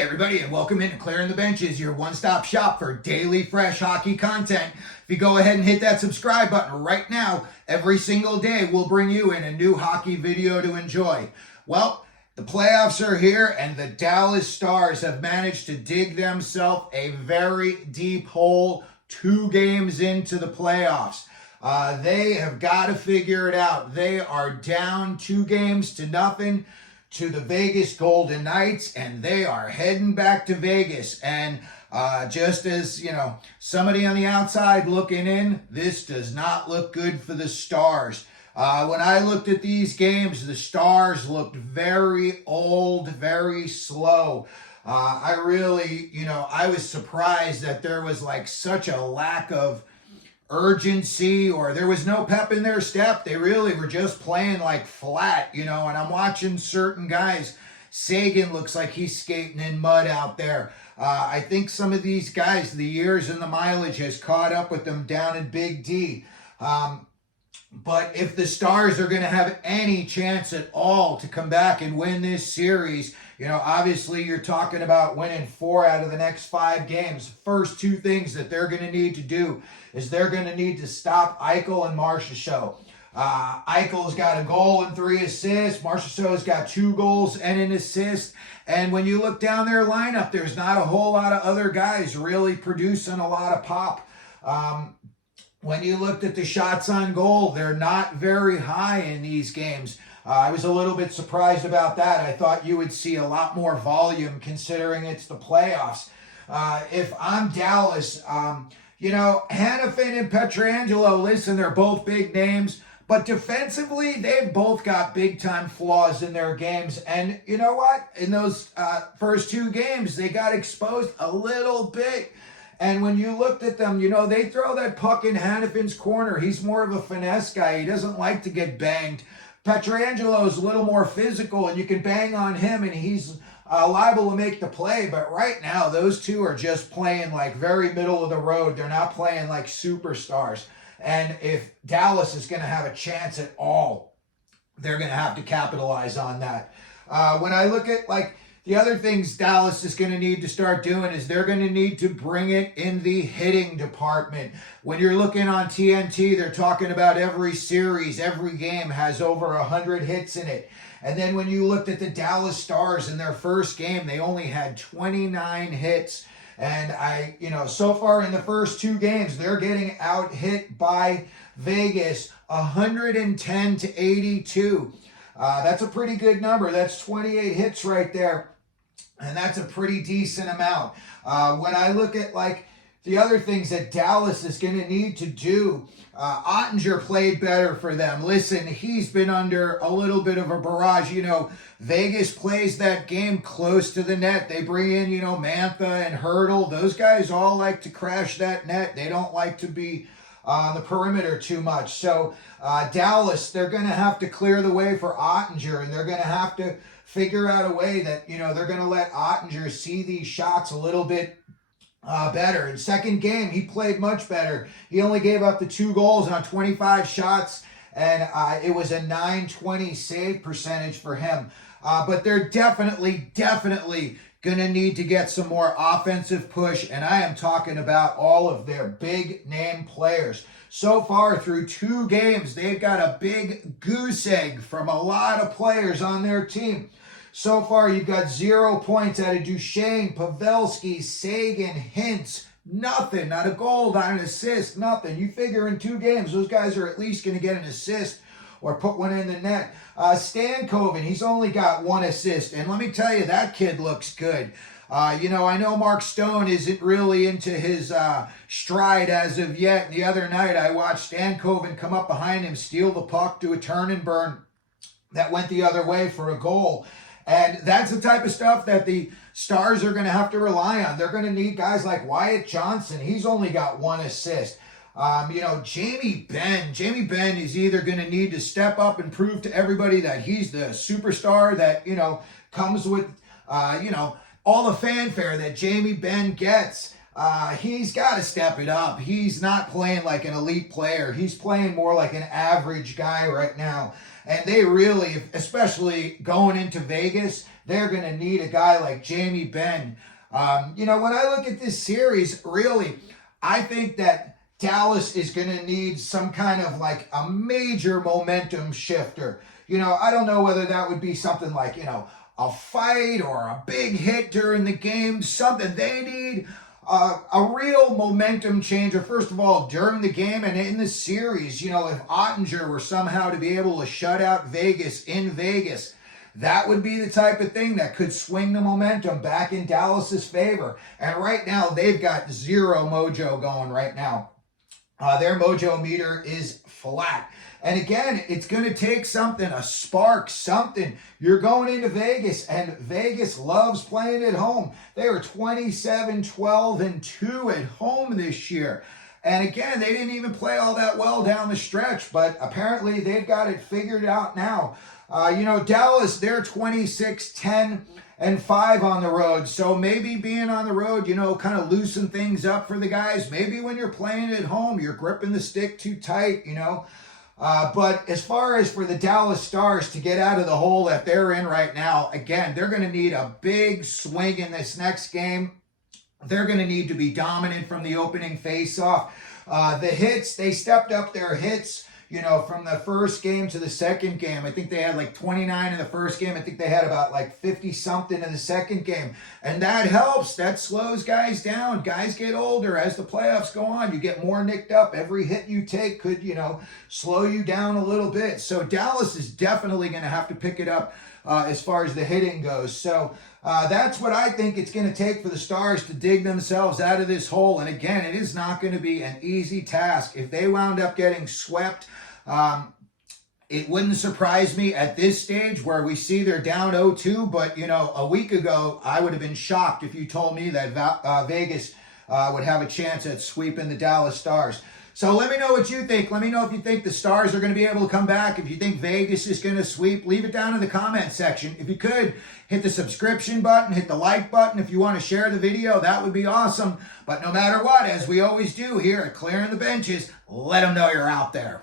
Hey everybody, and welcome into Clearing the Benches, your one-stop shop for daily fresh hockey content. If you go ahead and hit that subscribe button right now, every single day we'll bring you in a new hockey video to enjoy. Well, the playoffs are here, and the Dallas Stars have managed to dig themselves a very deep hole 2 games into the playoffs. They have got to figure it out. They are down 2-0 to the Vegas Golden Knights, and they are heading back to Vegas. And just as, somebody on the outside looking in, this does not look good for the Stars. When I looked at these games, the Stars looked very old, very slow. I really, I was surprised that there was such a lack of urgency, or there was no pep in their step. They really were just playing flat, and I'm watching certain guys. Seguin looks like he's skating in mud out there. I think some of these guys, the years and the mileage has caught up with them down in Big D. But if the Stars are going to have any chance at all to come back and win this series, obviously you're talking about winning 4 out of the next 5 games. First 2 things that they're going to need to do is they're going to need to stop Eichel and Mark Stone. Eichel's got a goal and 3 assists. Mark Stone's got 2 goals and an assist. And when you look down their lineup, there's not a whole lot of other guys really producing a lot of pop. When you looked at the shots on goal, they're not very high in these games. I was a little bit surprised about that. I thought you would see a lot more volume considering it's the playoffs. If I'm Dallas, Hanifin and Pietrangelo, listen, they're both big names, but defensively, they've both got big-time flaws in their games. And you know what? In those first 2 games, they got exposed a little bit. And when you looked at them, they throw that puck in Hanifin's corner. He's more of a finesse guy. He doesn't like to get banged. Pietrangelo is a little more physical, and you can bang on him, and he's liable to make the play. But right now, those 2 are just playing very middle of the road. They're not playing like superstars. And if Dallas is going to have a chance at all, they're going to have to capitalize on that. When I look at the other things Dallas is going to need to start doing is they're going to need to bring it in the hitting department. When you're looking on TNT, they're talking about every series, every game has over 100 hits in it. And then when you looked at the Dallas Stars in their first game, they only had 29 hits. And so far in the first 2 games, they're getting out hit by Vegas 110-82. That's a pretty good number. That's 28 hits right there. And that's a pretty decent amount. When I look at the other things that Dallas is going to need to do, Oettinger played better for them. Listen, he's been under a little bit of a barrage. Vegas plays that game close to the net. They bring in, Mantha and Hurdle. Those guys all like to crash that net. They don't like to be on the perimeter too much. So Dallas, they're going to have to clear the way for Oettinger, and they're going to have to figure out a way that, they're going to let Oettinger see these shots a little bit better. In second game, he played much better. He only gave up the 2 goals on 25 shots, and it was a .920 save percentage for him. But they're definitely going to need to get some more offensive push, and I am talking about all of their big name players. So far through 2 games, they've got a big goose egg from a lot of players on their team. So far, you've got 0 points out of Duchesne, Pavelski, Seguin, Hintz. Nothing, not a goal, not an assist, nothing. You figure in 2 games, those guys are at least going to get an assist or put one in the net. Stankoven, he's only got 1 assist. And let me tell you, that kid looks good. I know Mark Stone isn't really into his stride as of yet. The other night, I watched Stankoven come up behind him, steal the puck, do a turn and burn that went the other way for a goal. And that's the type of stuff that the Stars are going to have to rely on. They're going to need guys like Wyatt Johnson. He's only got 1 assist. Jamie Benn is either going to need to step up and prove to everybody that he's the superstar that, comes with, all the fanfare that Jamie Benn gets. He's got to step it up. He's not playing like an elite player. He's playing more like an average guy right now. And they really, especially going into Vegas, they're going to need a guy like Jamie Benn. You know, when I look at this series, really, I think that Dallas is going to need some kind of like a major momentum shifter. You know, I don't know whether that would be something like, you know, a fight or a big hit during the game, something. They need a real momentum changer, first of all, during the game and in the series. You know, if Oettinger were somehow to be able to shut out Vegas in Vegas, that would be the type of thing that could swing the momentum back in Dallas's favor. And right now, they've got zero mojo going right now. Their mojo meter is flat. And again, it's going to take something, a spark, something. You're going into Vegas, and Vegas loves playing at home. They were 27-12-2 at home this year. And again, they didn't even play all that well down the stretch, but apparently they've got it figured out now. You know, Dallas, they're 26-10-5 on the road. So maybe being on the road, you know, kind of loosen things up for the guys. Maybe when you're playing at home, you're gripping the stick too tight, you know. But as far as for the Dallas Stars to get out of the hole that they're in right now, again, they're going to need a big swing in this next game. They're going to need to be dominant from the opening faceoff. The hits, they stepped up their hits, you know, from the first game to the second game. I think they had like 29 in the first game. I think they had about like 50-something in the second game. And that helps. That slows guys down. Guys get older as the playoffs go on. You get more nicked up. Every hit you take could, you know, slow you down a little bit. So Dallas is definitely going to have to pick it up as far as the hitting goes. So that's what I think it's going to take for the Stars to dig themselves out of this hole. And again, it is not going to be an easy task. If they wound up getting swept, it wouldn't surprise me at this stage where we see they're down 0-2. But, you know, a week ago, I would have been shocked if you told me that Vegas would have a chance at sweeping the Dallas Stars. So let me know what you think. Let me know if you think the Stars are going to be able to come back. If you think Vegas is going to sweep, leave it down in the comment section. If you could, hit the subscription button, hit the like button. If you want to share the video, that would be awesome. But no matter what, as we always do here at Clearing the Benches, let them know you're out there.